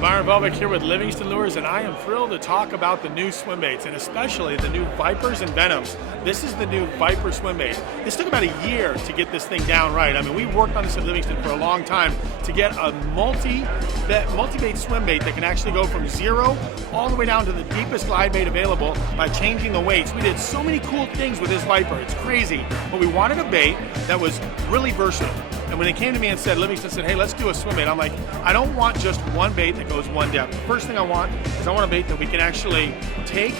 Byron Velvick here with Livingston Lures, and I am thrilled to talk about the new swim baits, and especially the new Vipers and Venoms. This is the new Viper Swimbait. This took about a year to get this thing down right. I mean, we worked on this at Livingston for a long time to get a multi-bait swim bait that can actually go from 0 all the way down to the deepest glide bait available by changing the weights. We did so many cool things with this Viper. It's crazy. But we wanted a bait that was really versatile. And when they came to me and said, Livingston said, hey, let's do a swim bait, I'm like, I don't want just one bait that goes one depth. The first thing I want is I want a bait that we can actually take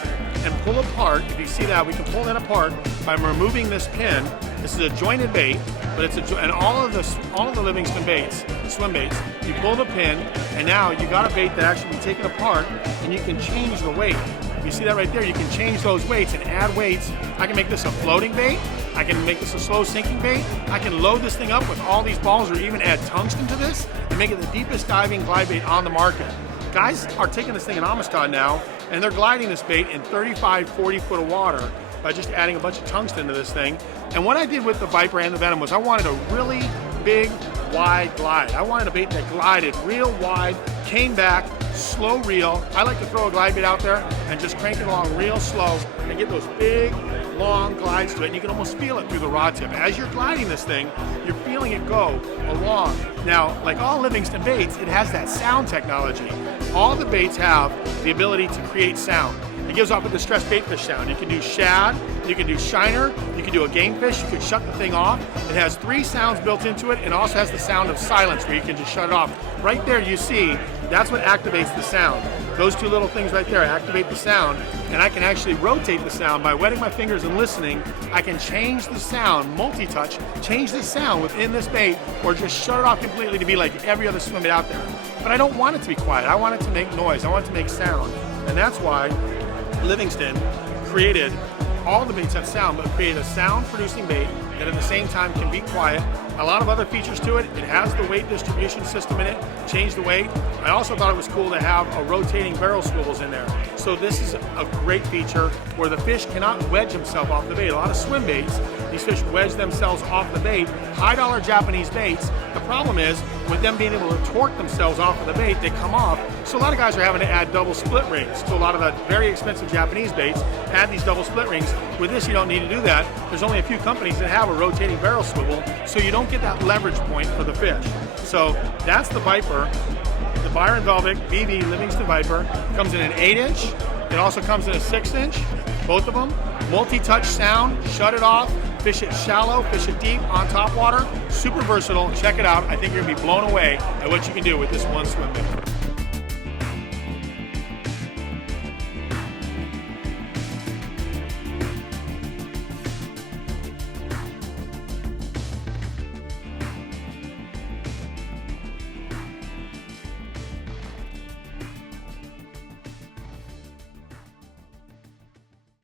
and pull apart. If you see that, we can pull that apart by removing this pin. This is a jointed bait, but it's and all of the Livingston baits, swim baits, you pull the pin, and now you got a bait that actually be taken apart, and you can change the weight. You see that right there? You can change those weights and add weights. I can make this a floating bait. I can make this a slow sinking bait. I can load this thing up with all these balls, or even add tungsten to this and make it the deepest diving glide bait on the market. Guys are taking this thing in Amistad now, and they're gliding this bait in 35, 40 foot of water by just adding a bunch of tungsten to this thing. And what I did with the Viper and the Venom was I wanted a really big, wide glide. I wanted a bait that glided real wide, came back, slow reel. I like to throw a glide bait out there and just crank it along real slow and get those big, long glides to it, and you can almost feel it through the rod tip. As you're gliding this thing, you're feeling it go along. Now, like all Livingston baits, it has that sound technology. All the baits have the ability to create sound. It gives off a distressed baitfish sound. You can do shad, you can do shiner, you can do a gamefish, you can shut the thing off. It has 3 sounds built into it, and also has the sound of silence where you can just shut it off. Right there you see, that's what activates the sound. Those 2 little things right there activate the sound, and I can actually rotate the sound by wetting my fingers and listening. I can change the sound, multi-touch, change the sound within this bait, or just shut it off completely to be like every other swim bait out there. But I don't want it to be quiet. I want it to make noise. I want it to make sound. And that's why Livingston created, all the baits have sound, but created a sound producing bait that at the same time can be quiet. A lot of other features to it. It has the weight distribution system in it, change the weight. I also thought it was cool to have a rotating barrel swivels in there. So this is a great feature where the fish cannot wedge himself off the bait. A lot of swim baits, these fish wedge themselves off the bait. High dollar Japanese baits, the problem is with them being able to torque themselves off of the bait, they come off. So a lot of guys are having to add double split rings to a lot of the very expensive Japanese baits, add these double split rings. With this, you don't need to do that. There's only a few companies that have a rotating barrel swivel, so you don't get that leverage point for the fish. So that's the Viper, the Byron Velvick BV Livingston Viper. Comes in an 8-inch. It also comes in a 6-inch, both of them. Multi-touch sound, shut it off, fish it shallow, fish it deep, on top water. Super versatile. Check it out. I think you're gonna be blown away at what you can do with this one swim bait.